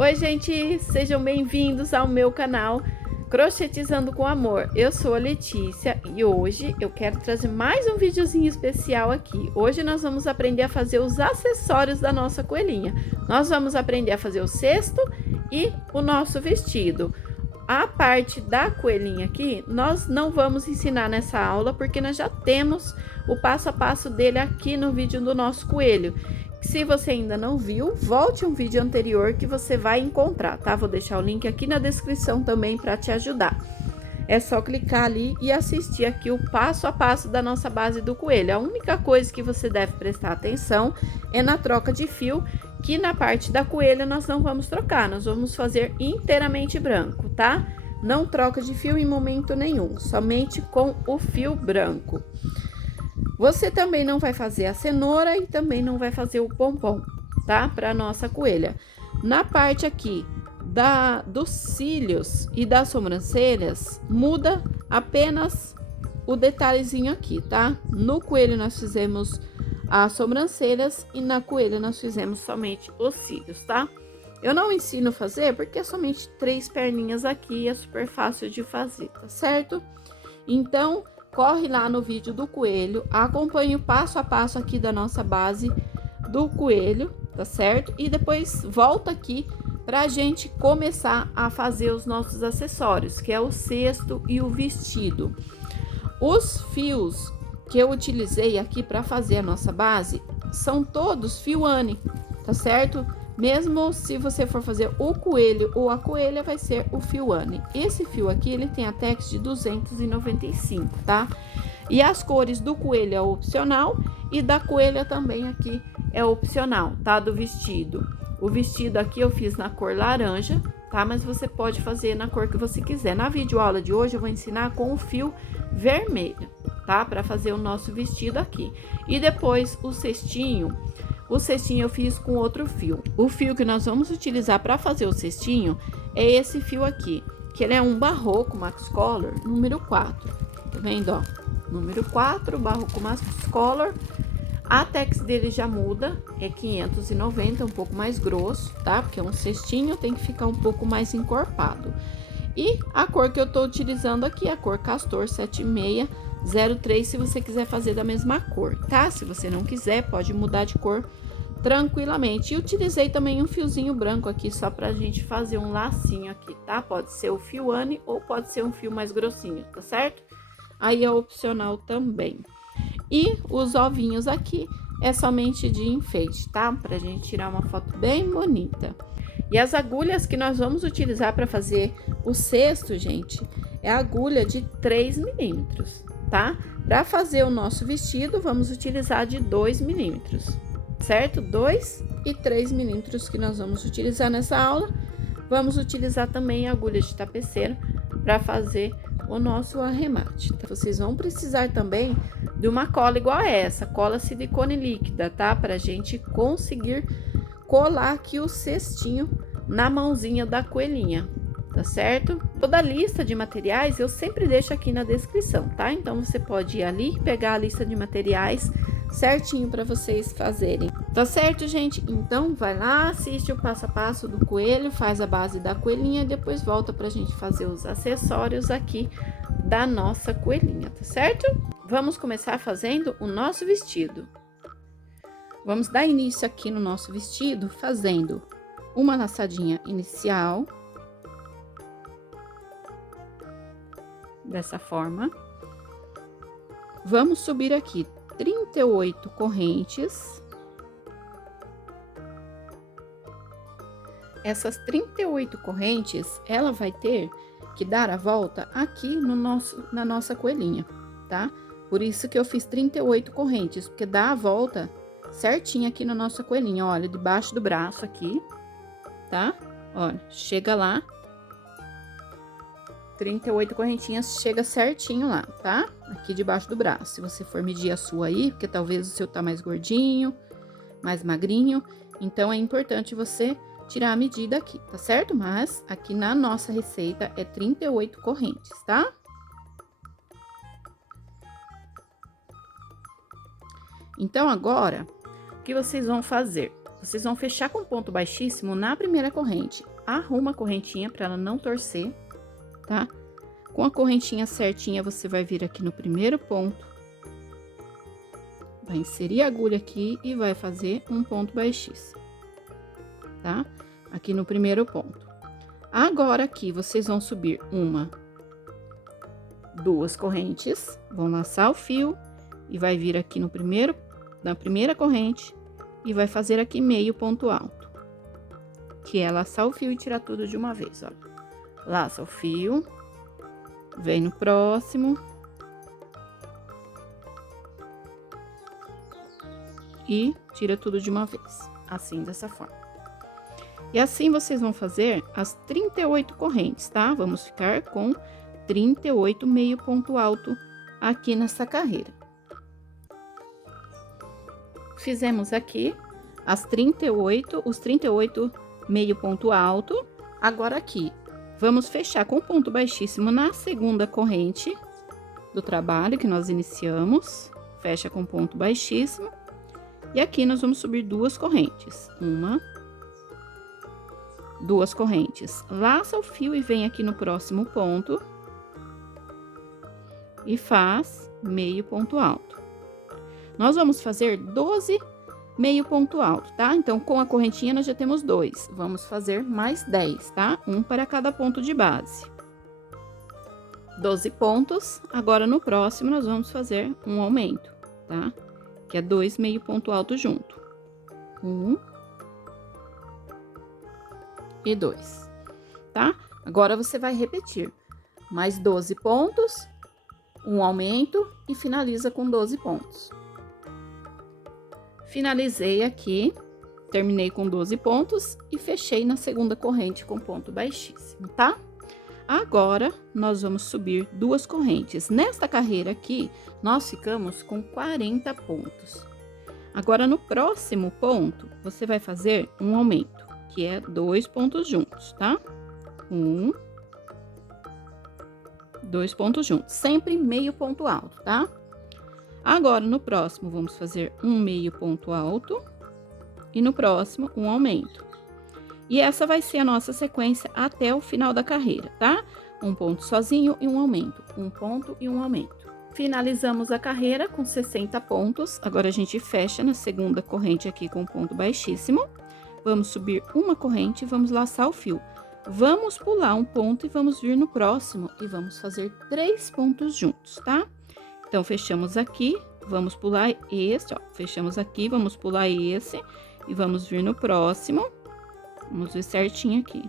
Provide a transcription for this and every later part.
Oi, gente, sejam bem-vindos ao meu canal Crochetizando com Amor. Eu sou a Letícia e hoje eu quero trazer mais um videozinho especial aqui. Hoje nós vamos aprender a fazer os acessórios da nossa coelhinha. Nós vamos aprender a fazer o cesto e o nosso vestido. A parte da coelhinha aqui, nós não vamos ensinar nessa aula, porque nós já temos o passo a passo dele aqui no vídeo do nosso coelho. Se você ainda não viu, volte um vídeo anterior que você vai encontrar, tá? Vou deixar o link aqui na descrição também para te ajudar. É só clicar ali e assistir aqui o passo a passo da nossa base do coelho. A única coisa que você deve prestar atenção é na troca de fio, que na parte da coelha nós não vamos trocar, nós vamos fazer inteiramente branco, tá? Não troca de fio em momento nenhum, somente com o fio branco. Você também não vai fazer a cenoura e também não vai fazer o pompom, tá? Para nossa coelha. Na parte aqui dos cílios e das sobrancelhas, muda apenas o detalhezinho aqui, tá? No coelho nós fizemos as sobrancelhas e na coelha nós fizemos somente os cílios, tá? Eu não ensino a fazer porque é somente 3 perninhas aqui e é super fácil de fazer, tá certo? Então, corre lá no vídeo do coelho, acompanhe o passo a passo aqui da nossa base do coelho, tá certo? E depois volta aqui pra gente começar a fazer os nossos acessórios, que é o cesto e o vestido. Os fios que eu utilizei aqui para fazer a nossa base são todos fio ane, tá certo? Mesmo se você for fazer o coelho ou a coelha, vai ser o fio ane. Esse fio aqui, ele tem a tex de 295, tá? E as cores do coelho é opcional e da coelha também aqui é opcional, tá? Do vestido. O vestido aqui eu fiz na cor laranja, tá? Mas você pode fazer na cor que você quiser. Na videoaula de hoje eu vou ensinar com o fio vermelho, tá? Para fazer o nosso vestido aqui. E depois o cestinho. O cestinho eu fiz com outro fio. O fio que nós vamos utilizar para fazer o cestinho é esse fio aqui, que ele é um barroco Max Color número 4. Tá vendo, ó? Número 4, barroco Max Color. A tex dele já muda, é 590, um pouco mais grosso, tá? Porque um cestinho tem que ficar um pouco mais encorpado. E a cor que eu tô utilizando aqui é a cor Castor 7603, se você quiser fazer da mesma cor, tá? Se você não quiser, pode mudar de cor tranquilamente. E utilizei também um fiozinho branco aqui, só pra gente fazer um lacinho aqui, tá? Pode ser o fio ane ou pode ser um fio mais grossinho, tá certo? Aí é opcional também. E os ovinhos aqui é somente de enfeite, tá? Pra gente tirar uma foto bem bonita. E as agulhas que nós vamos utilizar para fazer o cesto, gente, é a agulha de 3 milímetros, tá? Para fazer o nosso vestido, vamos utilizar de 2 milímetros, certo? 2 e 3 milímetros que nós vamos utilizar nessa aula. Vamos utilizar também a agulha de tapeceiro para fazer o nosso arremate. Vocês vão precisar também de uma cola igual a essa, cola silicone líquida, tá? Pra gente conseguir colar aqui o cestinho na mãozinha da coelhinha, tá certo? Toda a lista de materiais eu sempre deixo aqui na descrição, tá? Então você pode ir ali pegar a lista de materiais certinho para vocês fazerem. Tá certo, gente? Então vai lá, assiste o passo a passo do coelho, faz a base da coelhinha e depois volta pra gente fazer os acessórios aqui da nossa coelhinha, tá certo? Vamos começar fazendo o nosso vestido. Vamos dar início aqui no nosso vestido fazendo uma laçadinha inicial. Dessa forma. Vamos subir aqui 38 correntes. Essas 38 correntes, ela vai ter que dar a volta aqui na nossa coelhinha, tá? Por isso que eu fiz 38 correntes, porque dá a volta certinho aqui na nossa coelhinha, olha, debaixo do braço aqui, tá? Olha, chega lá, 38 correntinhas, chega certinho lá, tá? Aqui debaixo do braço. Se você for medir a sua aí, porque talvez o seu tá mais gordinho, mais magrinho, então é importante você tirar a medida aqui, tá certo? Mas aqui na nossa receita é 38 correntes, tá? Então, agora, o que vocês vão fazer? vocês vão fechar com ponto baixíssimo na primeira corrente. Arruma a correntinha para ela não torcer, tá? Com a correntinha certinha, você vai vir aqui no primeiro ponto, vai inserir a agulha aqui e vai fazer um ponto baixíssimo, tá? Aqui no primeiro ponto. Agora, aqui, vocês vão subir duas correntes, vão laçar o fio e vai vir aqui na primeira corrente e vai fazer aqui meio ponto alto, que é laçar o fio e tirar tudo de uma vez, olha. Laça o fio, vem no próximo e tira tudo de uma vez, assim, dessa forma. E assim vocês vão fazer as 38 correntes, tá? Vamos ficar com 38 meio ponto alto aqui nessa carreira. Fizemos aqui os 38 meio ponto alto. Agora aqui, vamos fechar com ponto baixíssimo na segunda corrente do trabalho que nós iniciamos. Fecha com ponto baixíssimo. E aqui nós vamos subir duas correntes. Duas correntes. Laça o fio e vem aqui no próximo ponto. E faz meio ponto alto. Nós vamos fazer 12 meio ponto alto, tá? Então, com a correntinha, nós já temos 2. Vamos fazer mais 10, tá? Um para cada ponto de base. 12 pontos. Agora, no próximo, nós vamos fazer um aumento, tá? Que é 2 meio ponto alto junto. 1 e 2, tá? Agora, você vai repetir mais 12 pontos, um aumento e finaliza com 12 pontos. Finalizei aqui, terminei com 12 pontos e fechei na segunda corrente com ponto baixíssimo, tá? Agora, nós vamos subir duas correntes. Nesta carreira aqui, nós ficamos com 40 pontos. Agora, no próximo ponto, você vai fazer um aumento, que é 2 pontos juntos, tá? 2 pontos juntos, sempre meio ponto alto, tá? Agora, no próximo, vamos fazer um meio ponto alto e no próximo, um aumento. E essa vai ser a nossa sequência até o final da carreira, tá? Um ponto sozinho e um aumento, um ponto e um aumento. Finalizamos a carreira com 60 pontos. Agora, a gente fecha na segunda corrente aqui com ponto baixíssimo. Vamos subir uma corrente e vamos laçar o fio. Vamos pular um ponto e vamos vir no próximo e vamos fazer 3 pontos juntos, tá? Então, fechamos aqui, vamos pular esse, ó. Fechamos aqui, vamos pular esse e vamos vir no próximo. Vamos ver certinho aqui.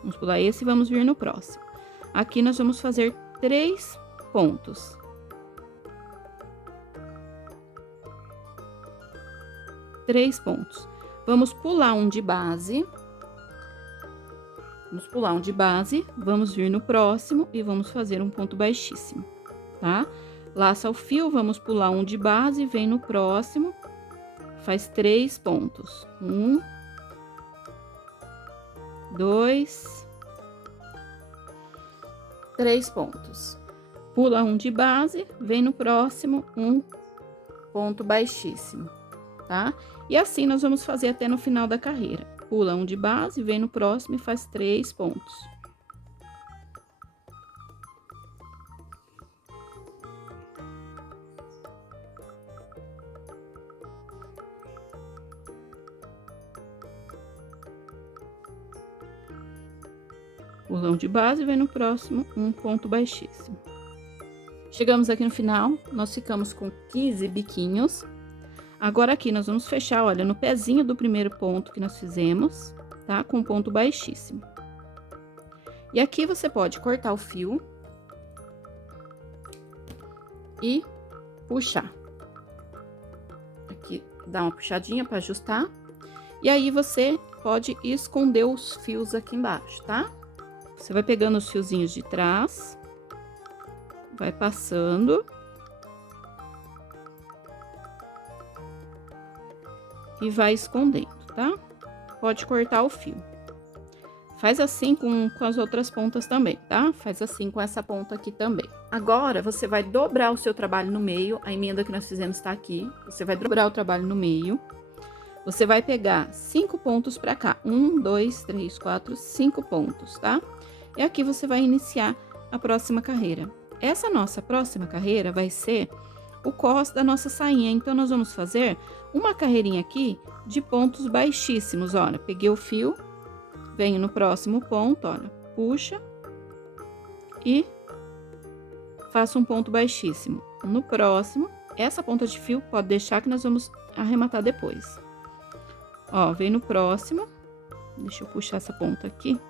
Vamos pular esse e vamos vir no próximo. Aqui, nós vamos fazer 3 pontos. Três pontos. Vamos pular um de base. Vamos pular um de base, vamos vir no próximo e vamos fazer um ponto baixíssimo, tá? Laça o fio, vamos pular um de base, vem no próximo, faz 3 pontos. 1, 2, 3 pontos. Pula um de base, vem no próximo, um ponto baixíssimo, tá? E assim nós vamos fazer até no final da carreira. Pula um de base, vem no próximo e faz 3 pontos. Pula um de base, vem no próximo, um ponto baixíssimo. Chegamos aqui no final, nós ficamos com 15 biquinhos. Agora, aqui, nós vamos fechar, olha, no pezinho do primeiro ponto que nós fizemos, tá? Com ponto baixíssimo. E aqui, você pode cortar o fio e puxar. Aqui, dá uma puxadinha para ajustar. E aí, você pode esconder os fios aqui embaixo, tá? Você vai pegando os fiozinhos de trás, vai passando. E vai escondendo, tá? Pode cortar o fio. Faz assim com as outras pontas também, tá? Faz assim com essa ponta aqui também. Agora, você vai dobrar o seu trabalho no meio. A emenda que nós fizemos tá aqui. Você vai dobrar o trabalho no meio. você vai pegar 5 pontos pra cá. 1, 2, 3, 4, 5 pontos, tá? E aqui você vai iniciar a próxima carreira. Essa nossa próxima carreira vai ser o cos da nossa sainha. Então, nós vamos fazer uma carreirinha aqui de pontos baixíssimos. Olha, peguei o fio, venho no próximo ponto, olha, puxa e faço um ponto baixíssimo. No próximo, essa ponta de fio pode deixar que nós vamos arrematar depois. Ó, vem no próximo, deixa eu puxar essa ponta aqui.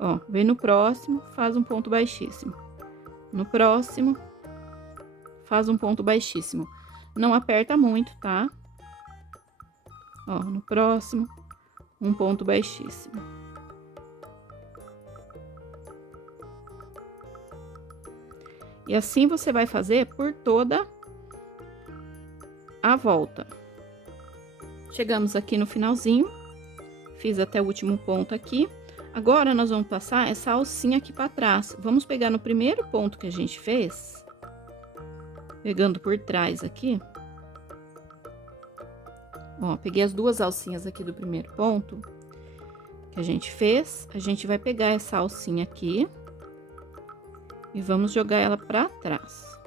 Ó, vem no próximo, faz um ponto baixíssimo. No próximo, faz um ponto baixíssimo. Não aperta muito, tá? Ó, no próximo, um ponto baixíssimo. E assim você vai fazer por toda a volta. Chegamos aqui no finalzinho, fiz até o último ponto aqui. Agora, nós vamos passar essa alcinha aqui para trás. Vamos pegar no primeiro ponto que a gente fez, pegando por trás aqui. Ó, peguei as duas alcinhas aqui do primeiro ponto que a gente fez. A gente vai pegar essa alcinha aqui e vamos jogar ela para trás.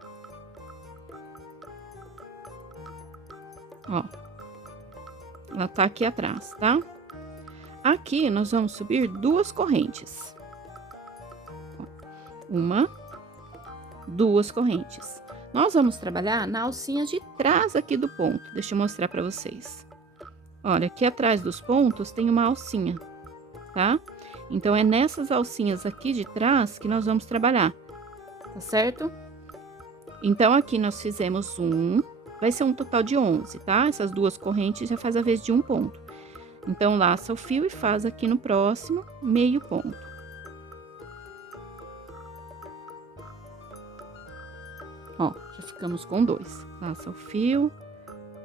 Ó, ela tá aqui atrás, tá? Aqui, nós vamos subir 2 correntes. Uma, 2 correntes. Nós vamos trabalhar na alcinha de trás aqui do ponto. Deixa eu mostrar pra vocês. Olha, aqui atrás dos pontos tem uma alcinha, tá? Então, é nessas alcinhas aqui de trás que nós vamos trabalhar, tá certo? Então, aqui nós fizemos vai ser um total de 11, tá? Essas 2 correntes já faz a vez de um ponto. Então, laça o fio e faz aqui no próximo meio ponto. Ó, já ficamos com 2. Laça o fio,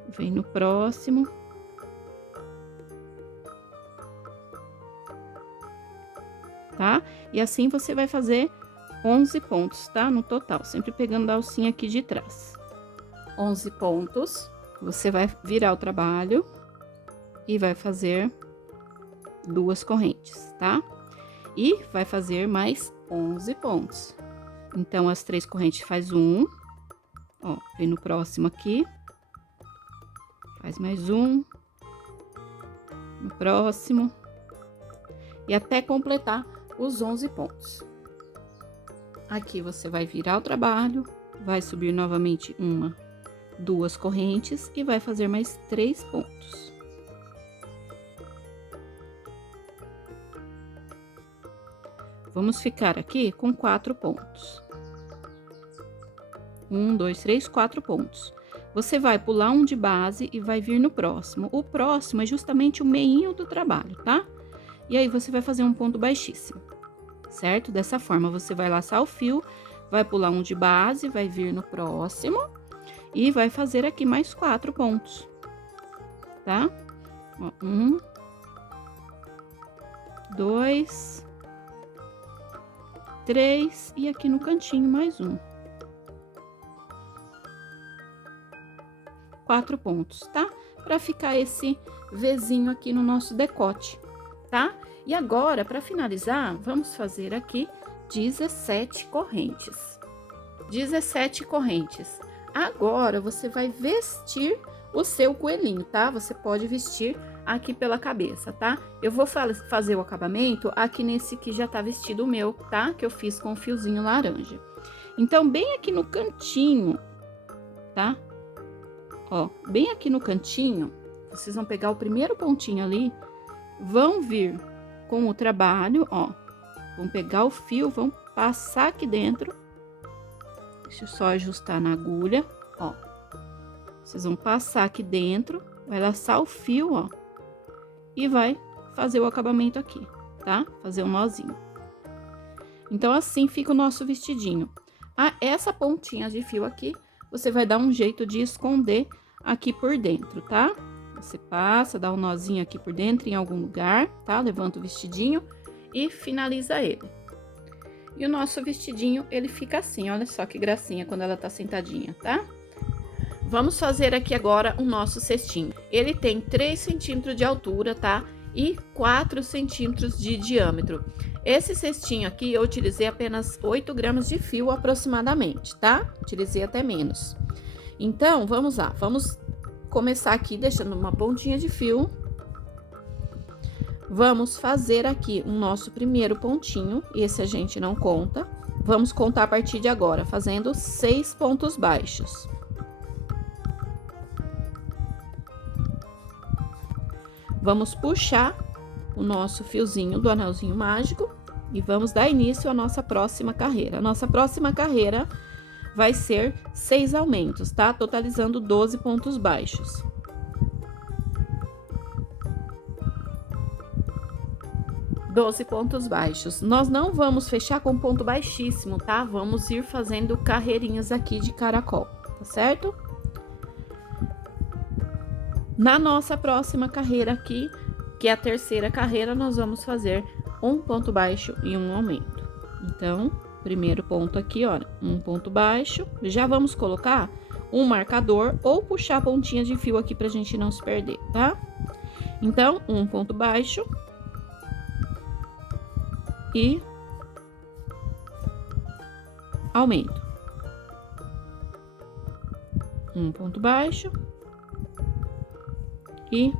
vem no próximo. Tá? E assim você vai fazer 11 pontos, tá? No total, sempre pegando a alcinha aqui de trás. 11 pontos, você vai virar o trabalho e vai fazer 2 correntes, tá? E vai fazer mais 11 pontos. Então, as 3 correntes faz ó, vem no próximo aqui, faz mais no próximo, e até completar os 11 pontos. Aqui você vai virar o trabalho, vai subir novamente 2 correntes e vai fazer mais 3 pontos. Vamos ficar aqui com 4 pontos. 1, 2, 3, 4 pontos. Você vai pular um de base e vai vir no próximo. O próximo é justamente o meinho do trabalho, tá? E aí, você vai fazer um ponto baixíssimo, certo? Dessa forma, você vai laçar o fio, vai pular um de base, vai vir no próximo e vai fazer aqui mais 4 pontos, tá? Ó, 1, 2, 3 e aqui no cantinho mais 4 pontos, tá? Pra ficar esse Vzinho aqui no nosso decote, tá? E agora, pra finalizar, vamos fazer aqui 17 correntes. 17 correntes. Agora, você vai vestir o seu coelhinho, tá? Você pode vestir aqui pela cabeça, tá? Eu vou fazer o acabamento aqui nesse que já tá vestido o meu, tá? Que eu fiz com o fiozinho laranja. Então, bem aqui no cantinho, tá? Ó, bem aqui no cantinho, vocês vão pegar o primeiro pontinho ali, vão vir com o trabalho, ó. Vão pegar o fio, vão passar aqui dentro. Deixa eu só ajustar na agulha, ó. Vocês vão passar aqui dentro, vai laçar o fio, ó. E vai fazer o acabamento aqui, tá? Fazer um nozinho. Então, assim fica o nosso vestidinho. Essa pontinha de fio aqui, você vai dar um jeito de esconder aqui por dentro, tá? Você passa, dá um nozinho aqui por dentro em algum lugar, tá? Levanta o vestidinho e finaliza ele. E o nosso vestidinho, ele fica assim, olha só que gracinha quando ela tá sentadinha, tá? Vamos fazer aqui agora o nosso cestinho. Ele tem 3 centímetros de altura, tá? E 4 centímetros de diâmetro. Esse cestinho aqui eu utilizei apenas 8 gramas de fio aproximadamente, tá? Utilizei até menos. Então, vamos lá. Vamos começar aqui deixando uma pontinha de fio. Vamos fazer aqui o nosso primeiro pontinho. Esse a gente não conta. Vamos contar a partir de agora, fazendo 6 pontos baixos. Vamos puxar o nosso fiozinho do anelzinho mágico e vamos dar início à nossa próxima carreira. A nossa próxima carreira vai ser 6 aumentos, tá? Totalizando 12 pontos baixos. Pontos baixos. Nós não vamos fechar com ponto baixíssimo, tá? Vamos ir fazendo carreirinhas aqui de caracol, tá certo? Na nossa próxima carreira aqui, que é a terceira carreira, nós vamos fazer um ponto baixo e um aumento. Então, primeiro ponto aqui, olha, um ponto baixo. Já vamos colocar um marcador ou puxar a pontinha de fio aqui pra gente não se perder, tá? Então, um ponto baixo e aumento. Um ponto baixo e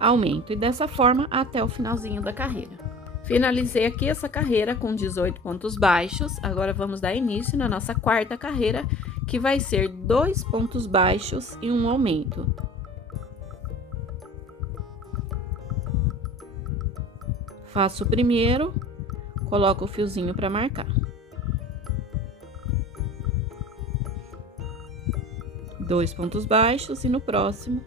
aumento. E dessa forma até o finalzinho da carreira. Finalizei aqui essa carreira com 18 pontos baixos. Agora vamos dar início na nossa quarta carreira, que vai ser 2 pontos baixos e um aumento. Faço o primeiro, coloco o fiozinho para marcar. 2 pontos baixos e no próximo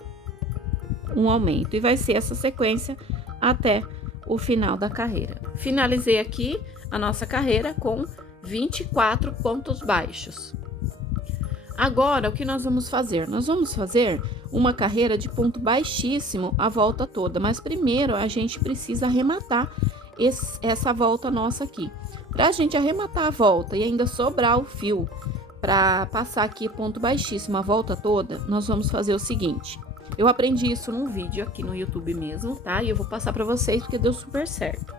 um aumento. E vai ser essa sequência até o final da carreira. Finalizei aqui a nossa carreira com 24 pontos baixos. Agora, o que nós vamos fazer? Nós vamos fazer uma carreira de ponto baixíssimo a volta toda, mas primeiro a gente precisa arrematar essa volta nossa aqui. Pra gente arrematar a volta e ainda sobrar o fio para passar aqui ponto baixíssimo a volta toda, nós vamos fazer o seguinte. Eu aprendi isso num vídeo aqui no YouTube mesmo, tá? E eu vou passar pra vocês porque deu super certo.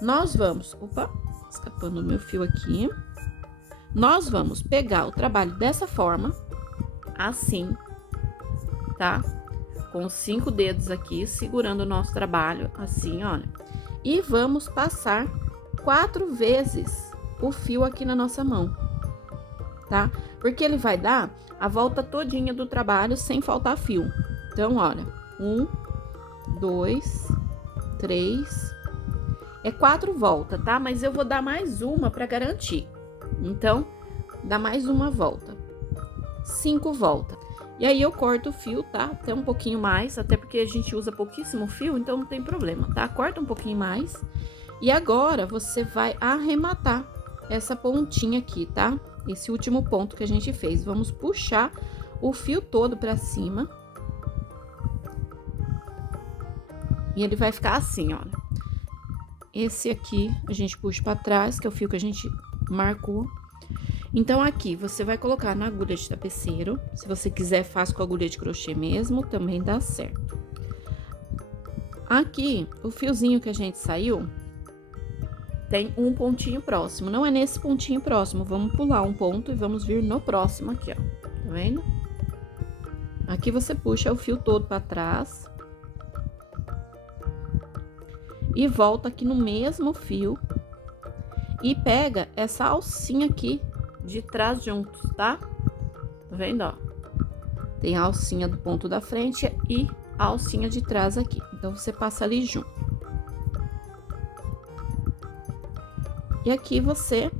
Nós vamos... Opa, escapando o meu fio aqui. Nós vamos pegar o trabalho dessa forma, assim, tá? Com os 5 dedos aqui, segurando o nosso trabalho, assim, olha. E vamos passar 4 vezes o fio aqui na nossa mão, tá? Porque ele vai dar a volta todinha do trabalho sem faltar fio. Então, olha, 1, 2, 3, é 4 voltas, tá? Mas eu vou dar mais uma para garantir. Então, dá mais uma volta. 5 voltas. E aí eu corto o fio, tá? Até um pouquinho mais, até porque a gente usa pouquíssimo fio, então não tem problema, tá? Corta um pouquinho mais. E agora você vai arrematar essa pontinha aqui, tá? Esse último ponto que a gente fez. Vamos puxar o fio todo pra cima. E ele vai ficar assim, olha. Esse aqui a gente puxa pra trás, que é o fio que a gente marcou. Então, aqui você vai colocar na agulha de tapeceiro. Se você quiser, faz com agulha de crochê mesmo, também dá certo. Aqui, o fiozinho que a gente saiu, tem um pontinho próximo. Não é nesse pontinho próximo, vamos pular um ponto e vamos vir no próximo aqui, ó. Tá vendo? Aqui você puxa o fio todo pra trás. E volta aqui no mesmo fio. E pega essa alcinha aqui de trás juntos, tá? Tá vendo, ó? Tem a alcinha do ponto da frente e a alcinha de trás aqui. Então, você passa ali junto. E aqui você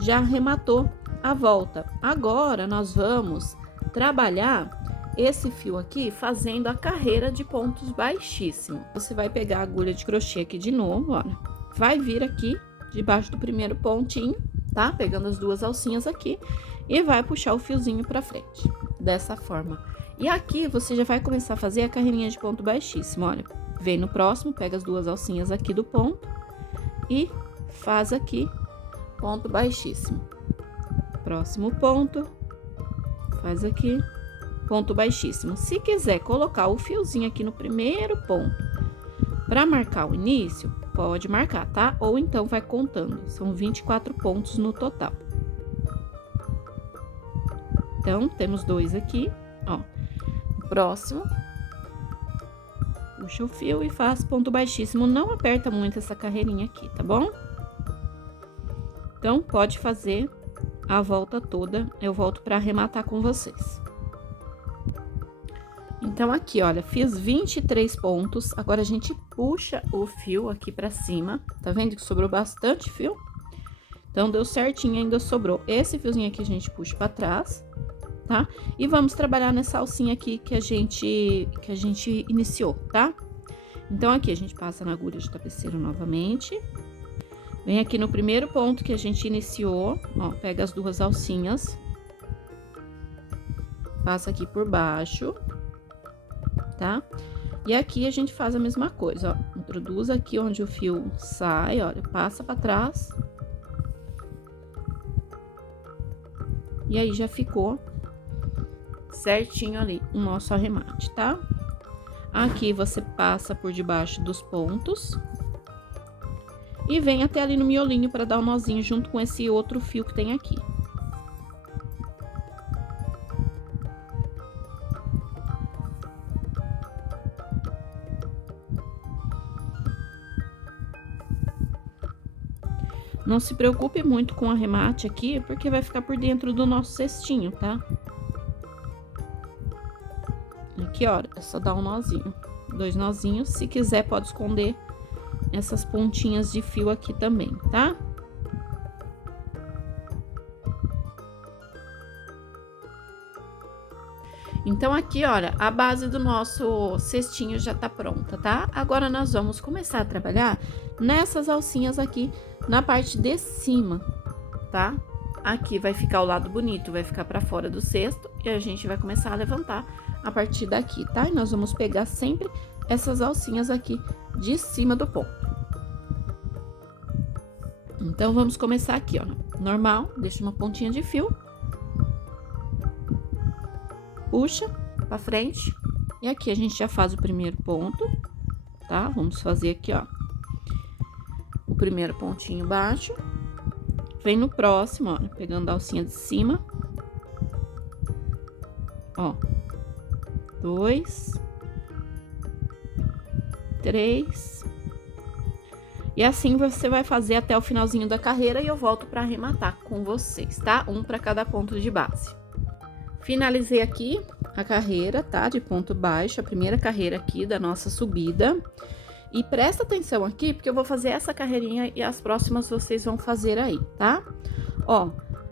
já arrematou a volta. Agora, nós vamos trabalhar esse fio aqui fazendo a carreira de pontos baixíssimo. Você vai pegar a agulha de crochê aqui de novo, olha. Vai vir aqui debaixo do primeiro pontinho, tá? Pegando as 2 alcinhas aqui e vai puxar o fiozinho pra frente, dessa forma. E aqui você já vai começar a fazer a carreirinha de ponto baixíssimo, olha. Vem no próximo, pega as 2 alcinhas aqui do ponto e faz aqui ponto baixíssimo. Próximo ponto, faz aqui, ponto baixíssimo. Se quiser colocar o fiozinho aqui no primeiro ponto para marcar o início, pode marcar, tá? Ou então vai contando, são 24 pontos no total. Então, temos 2 aqui, ó. O próximo, puxa o fio e faz ponto baixíssimo. Não aperta muito essa carreirinha aqui, tá bom? Então, pode fazer a volta toda, eu volto para arrematar com vocês. Então, aqui, olha, fiz 23 pontos, agora a gente puxa o fio aqui pra cima, tá vendo que sobrou bastante fio? Então, deu certinho, ainda sobrou esse fiozinho aqui, a gente puxa pra trás, tá? E vamos trabalhar nessa alcinha aqui que a gente iniciou, tá? Então, aqui a gente passa na agulha de tapeceiro novamente. Vem aqui no primeiro ponto que a gente iniciou, ó, pega as 2 alcinhas. Passa aqui por baixo, tá? E aqui a gente faz a mesma coisa, ó. Introduz aqui onde o fio sai, olha, passa pra trás. E aí, já ficou certinho ali o nosso arremate, tá? Aqui você passa por debaixo dos pontos. E vem até ali no miolinho para dar um nozinho junto com esse outro fio que tem aqui. Não se preocupe muito com o arremate aqui, porque vai ficar por dentro do nosso cestinho, tá? Aqui, ó, é só dar um nozinho. 2 nozinhos. Se quiser, pode esconder essas pontinhas de fio aqui também, tá? Então, aqui, olha, a base do nosso cestinho já tá pronta, tá? Agora, nós vamos começar a trabalhar nessas alcinhas aqui na parte de cima, tá? Aqui vai ficar o lado bonito, vai ficar pra fora do cesto e a gente vai começar a levantar a partir daqui, tá? E nós vamos pegar sempre essas alcinhas aqui de cima do ponto. Então, vamos começar aqui, ó, normal, deixa uma pontinha de fio. Puxa pra frente. E aqui a gente já faz o primeiro ponto, tá? Vamos fazer aqui, ó, o primeiro pontinho baixo. Vem no próximo, ó, pegando a alcinha de cima. Ó, 2, 3. E assim você vai fazer até o finalzinho da carreira e eu volto para arrematar com vocês, tá? Um para cada ponto de base. Finalizei aqui a carreira, tá? De ponto baixo, a primeira carreira aqui da nossa subida. E presta atenção aqui, porque eu vou fazer essa carreirinha e as próximas vocês vão fazer aí, tá? Ó,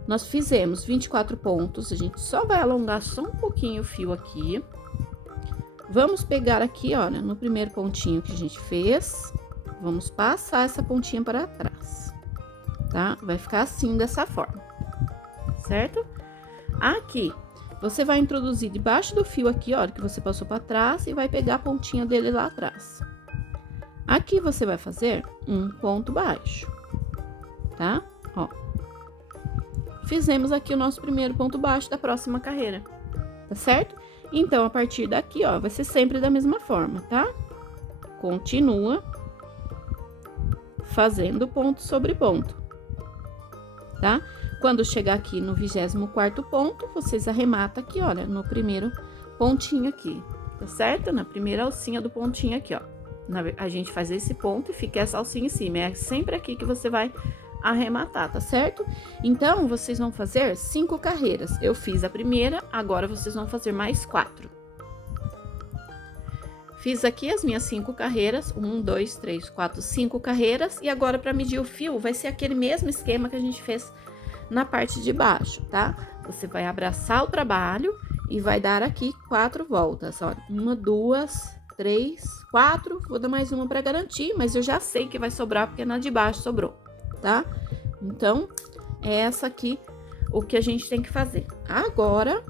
nós fizemos 24 pontos, a gente só vai alongar só um pouquinho o fio aqui. Vamos pegar aqui, olha, no primeiro pontinho que a gente fez, vamos passar essa pontinha para trás, tá? Vai ficar assim, dessa forma, certo? Aqui, você vai introduzir debaixo do fio aqui, ó, que você passou para trás e vai pegar a pontinha dele lá atrás. Aqui você vai fazer um ponto baixo, tá? Ó. Fizemos aqui o nosso primeiro ponto baixo da próxima carreira, tá certo? Então, a partir daqui, ó, vai ser sempre da mesma forma, tá? Continua fazendo ponto sobre ponto, tá? Quando chegar aqui no 24º ponto, vocês arrematam aqui, olha, no primeiro pontinho aqui, tá certo? Na primeira alcinha do pontinho aqui, ó. A gente faz esse ponto e fica essa alcinha em cima. É sempre aqui que você vai arrematar, tá certo? Então, vocês vão fazer 5 carreiras. Eu fiz a primeira, agora vocês vão fazer mais 4. Fiz aqui as minhas 5 carreiras, 1, 2, 3, 4, 5 carreiras. E agora, para medir o fio, vai ser aquele mesmo esquema que a gente fez na parte de baixo, tá? Você vai abraçar o trabalho e vai dar aqui 4 voltas, olha. 1, 2, 3, 4, vou dar mais uma para garantir, mas eu já sei que vai sobrar porque na de baixo sobrou, tá? Então, é essa aqui o que a gente tem que fazer. Agora,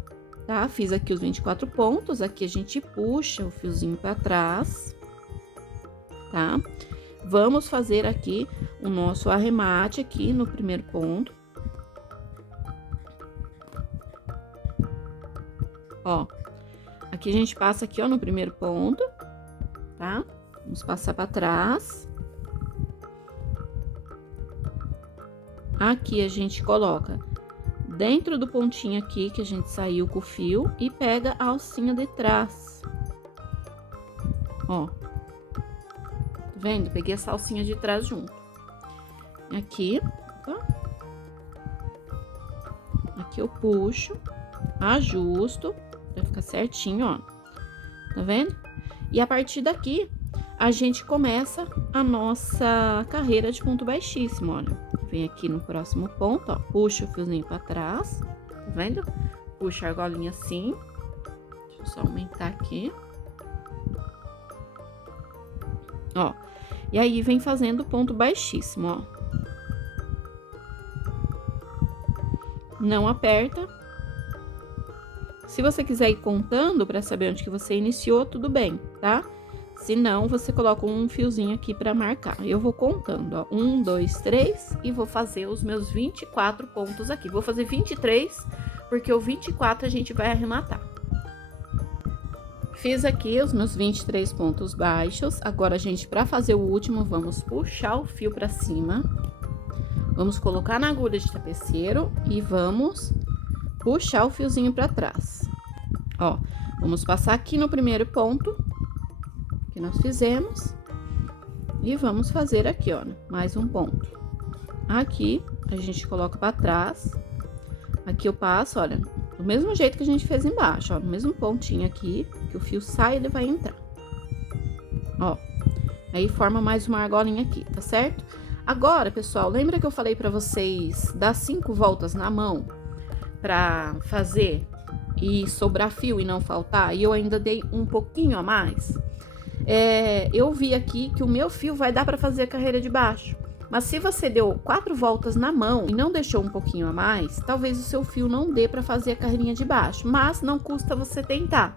tá? Fiz aqui os 24 pontos, aqui a gente puxa o fiozinho para trás, tá? vamos fazer aqui o nosso arremate aqui no primeiro ponto. Ó, aqui a gente passa aqui, ó, no primeiro ponto, tá? Vamos passar pra trás. Aqui a gente coloca dentro do pontinho aqui que a gente saiu com o fio e pega a alcinha de trás. Ó. Tá vendo? Peguei essa alcinha de trás junto. Aqui, opa. Aqui eu puxo, ajusto, vai ficar certinho, ó. Tá vendo? E a partir daqui, a gente começa a nossa carreira de ponto baixíssimo, olha. Vem aqui no próximo ponto, ó, puxa o fiozinho pra trás, tá vendo? Puxa a argolinha assim. Deixa eu só aumentar aqui. Ó, e aí vem fazendo ponto baixíssimo, ó. Não aperta. Se você quiser ir contando pra saber onde que você iniciou, tudo bem, tá? Se não, você coloca um fiozinho aqui pra marcar. Eu vou contando, ó. 1, 2, 3 e vou fazer os meus 24 pontos aqui. Vou fazer 23, porque o 24 a gente vai arrematar. Fiz aqui os meus 23 pontos baixos. Agora, gente, pra fazer o último, vamos puxar o fio pra cima. Vamos colocar na agulha de tapeceiro e vamos puxar o fiozinho pra trás. Ó, vamos passar aqui no primeiro ponto que nós fizemos e vamos fazer aqui, ó, mais um ponto. Aqui a gente coloca pra trás. Aqui eu passo, olha, do mesmo jeito que a gente fez embaixo, ó, no mesmo pontinho aqui, que o fio sai, ele vai entrar. Ó, aí forma mais uma argolinha aqui, tá certo? Agora, pessoal, lembra que eu falei pra vocês dar 5 voltas na mão pra fazer e sobrar fio e não faltar? E eu ainda dei um pouquinho a mais. Eu vi aqui que o meu fio vai dar pra fazer a carreira de baixo. Mas se você deu 4 voltas na mão e não deixou um pouquinho a mais, talvez o seu fio não dê pra fazer a carreirinha de baixo. Mas não custa você tentar.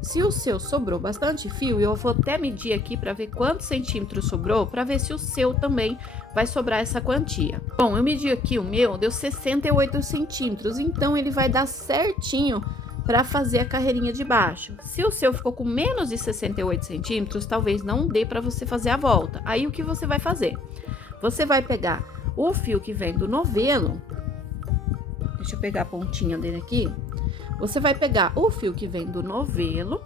Se o seu sobrou bastante fio, eu vou até medir aqui pra ver quantos centímetros sobrou, pra ver se o seu também vai sobrar essa quantia. Bom, eu medi aqui o meu, deu 68 centímetros, então ele vai dar certinho para fazer a carreirinha de baixo. Se o seu ficou com menos de 68 centímetros, talvez não dê para você fazer a volta. Aí, o que você vai fazer? Você vai pegar o fio que vem do novelo. Deixa eu pegar a pontinha dele aqui. Você vai pegar o fio que vem do novelo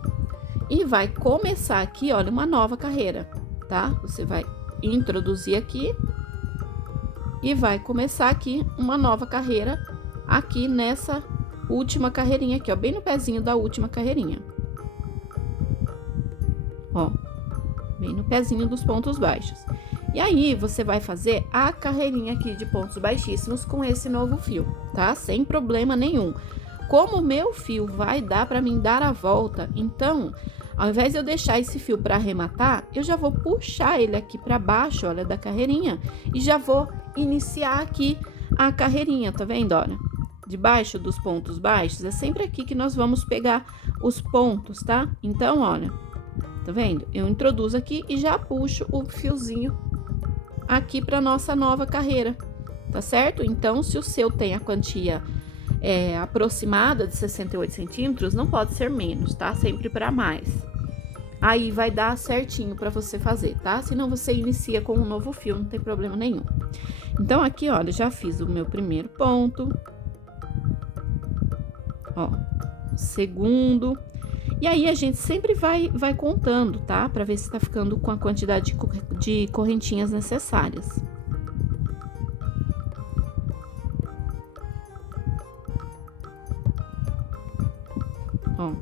e vai começar aqui, olha, uma nova carreira, tá? Você vai introduzir aqui e vai começar aqui uma nova carreira aqui nessa última carreirinha aqui, ó, bem no pezinho da última carreirinha. Ó, bem no pezinho dos pontos baixos. E aí, você vai fazer a carreirinha aqui de pontos baixíssimos com esse novo fio, tá? Sem problema nenhum. Como o meu fio vai dar para mim dar a volta, então, ao invés de eu deixar esse fio para arrematar, eu já vou puxar ele aqui para baixo, olha, da carreirinha, e já vou iniciar aqui a carreirinha, tá vendo, olha? Debaixo dos pontos baixos, é sempre aqui que nós vamos pegar os pontos, tá? Então, olha, tá vendo? Eu introduzo aqui e já puxo o fiozinho aqui para nossa nova carreira, tá certo? Então, se o seu tem a quantia aproximada de 68 centímetros, não pode ser menos, tá? Sempre para mais. Aí vai dar certinho para você fazer, tá? Senão você inicia com um novo fio, não tem problema nenhum. Então, aqui, olha, já fiz o meu primeiro ponto. Ó, segundo. E aí, a gente sempre vai contando, tá? Pra ver se tá ficando com a quantidade de correntinhas necessárias. Ó.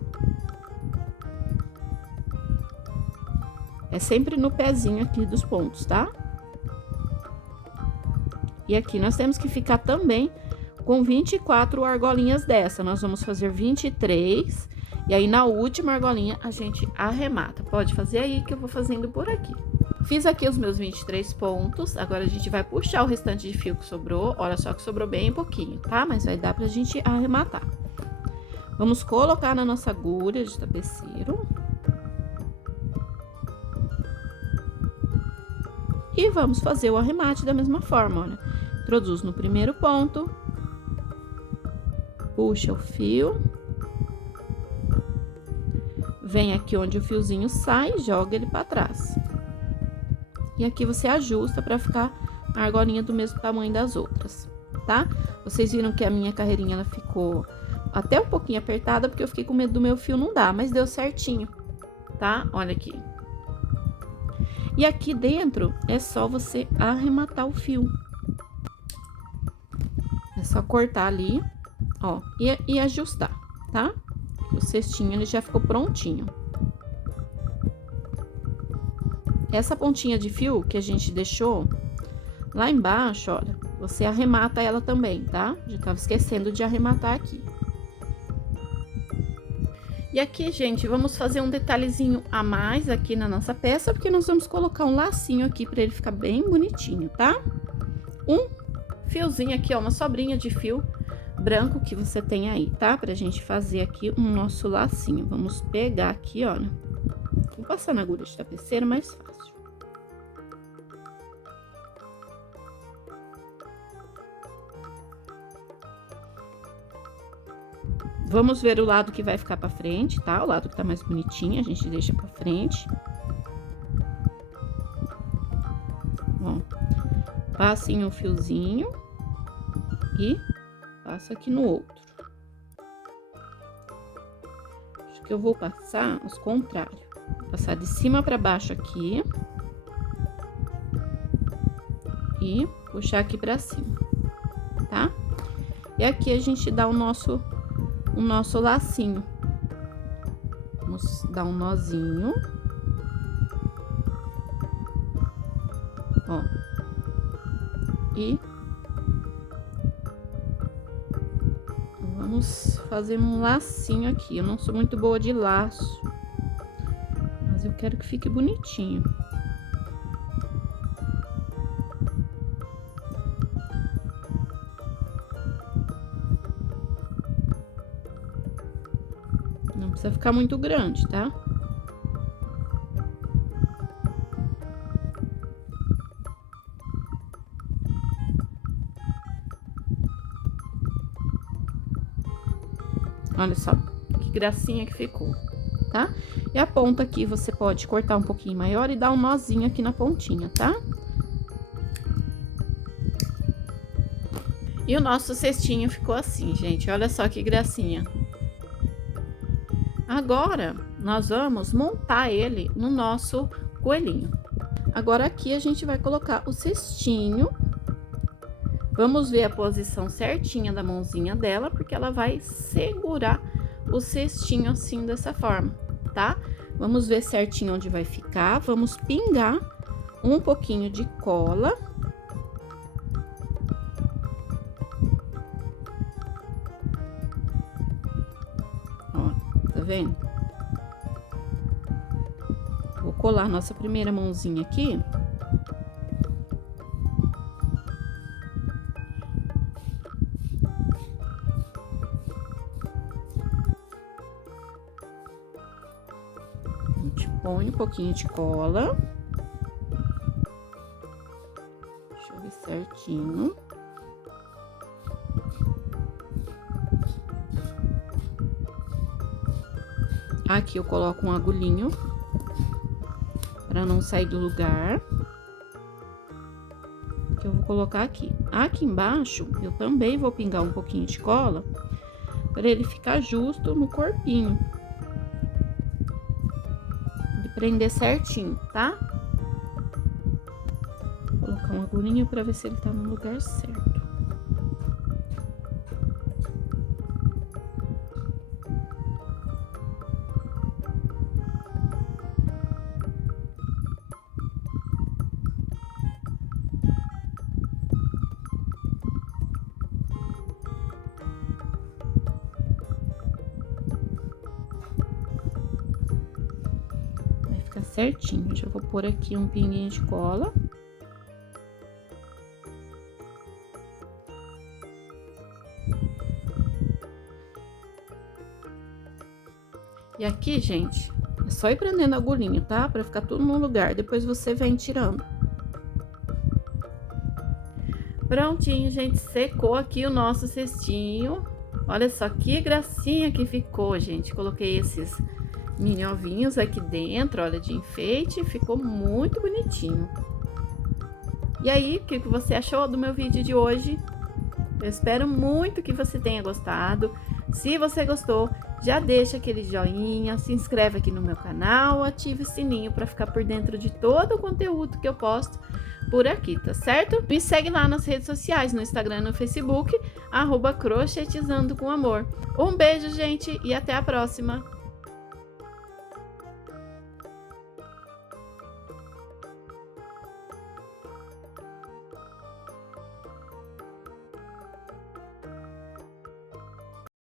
É sempre no pezinho aqui dos pontos, tá? E aqui nós temos que ficar também com 24 argolinhas dessa. Nós vamos fazer 23. E aí, na última argolinha, a gente arremata. Pode fazer aí que eu vou fazendo por aqui. Fiz aqui os meus 23 pontos. Agora, a gente vai puxar o restante de fio que sobrou. Olha só que sobrou bem pouquinho, tá? Mas vai dar pra gente arrematar. Vamos colocar na nossa agulha de tapeceiro. E vamos fazer o arremate da mesma forma, olha. Introduz no primeiro ponto, puxa o fio, vem aqui onde o fiozinho sai e joga ele para trás. E aqui você ajusta para ficar a argolinha do mesmo tamanho das outras, tá? Vocês viram que a minha carreirinha, ela ficou até um pouquinho apertada, porque eu fiquei com medo do meu fio não dar, mas deu certinho, tá? Olha aqui. E aqui dentro é só você arrematar o fio. É só cortar ali, ó, e ajustar, tá? O cestinho, ele já ficou prontinho. Essa pontinha de fio que a gente deixou lá embaixo, olha, você arremata ela também, tá? Já tava esquecendo de arrematar aqui. E aqui, gente, vamos fazer um detalhezinho a mais aqui na nossa peça, porque nós vamos colocar um lacinho aqui para ele ficar bem bonitinho, tá? Um fiozinho aqui, ó, uma sobrinha de fio branco que você tem aí, tá? Pra gente fazer aqui o nosso lacinho. Vamos pegar aqui, olha. Vou passar na agulha de tapeceira, mais fácil. Vamos ver o lado que vai ficar pra frente, tá? O lado que tá mais bonitinho, a gente deixa pra frente. Ó, passa em um fiozinho e passa aqui no outro. Acho que eu vou passar os contrários. Vou passar de cima pra baixo aqui. E puxar aqui pra cima, tá? E aqui a gente dá o nosso lacinho. Vamos dar um nozinho. Ó. E vamos fazer um lacinho aqui. Eu não sou muito boa de laço, mas eu quero que fique bonitinho. Não precisa ficar muito grande, tá? Olha só, que gracinha que ficou, tá? E a ponta aqui você pode cortar um pouquinho maior e dar um nozinho aqui na pontinha, tá? E o nosso cestinho ficou assim, gente. Olha só que gracinha. Agora, nós vamos montar ele no nosso coelhinho. Agora, aqui a gente vai colocar o cestinho. Vamos ver a posição certinha da mãozinha dela, porque ela vai segurar o cestinho assim, dessa forma, tá? Vamos ver certinho onde vai ficar. Vamos pingar um pouquinho de cola. Ó, tá vendo? Vou colar nossa primeira mãozinha aqui. Põe um pouquinho de cola. Deixa eu ver certinho. Aqui eu coloco um agulhinho para não sair do lugar. Que eu vou colocar aqui. Aqui embaixo eu também vou pingar um pouquinho de cola para ele ficar justo no corpinho. Prender certinho, tá? Vou colocar uma agulhinha pra ver se ele tá no lugar certo. Certinho, já vou pôr aqui um pinguinho de cola. E aqui, gente, é só ir prendendo a agulhinha, tá? Pra ficar tudo no lugar, depois você vem tirando. Prontinho, gente, secou aqui o nosso cestinho. Olha só que gracinha que ficou, gente. Coloquei esses mini ovinhos aqui dentro, olha, de enfeite. Ficou muito bonitinho. E aí, o que você achou do meu vídeo de hoje? Eu espero muito que você tenha gostado. Se você gostou, já deixa aquele joinha, se inscreve aqui no meu canal, ative o sininho para ficar por dentro de todo o conteúdo que eu posto por aqui, tá certo? Me segue lá nas redes sociais, no Instagram e no Facebook, @crochetizando com amor. Um beijo, gente, e até a próxima!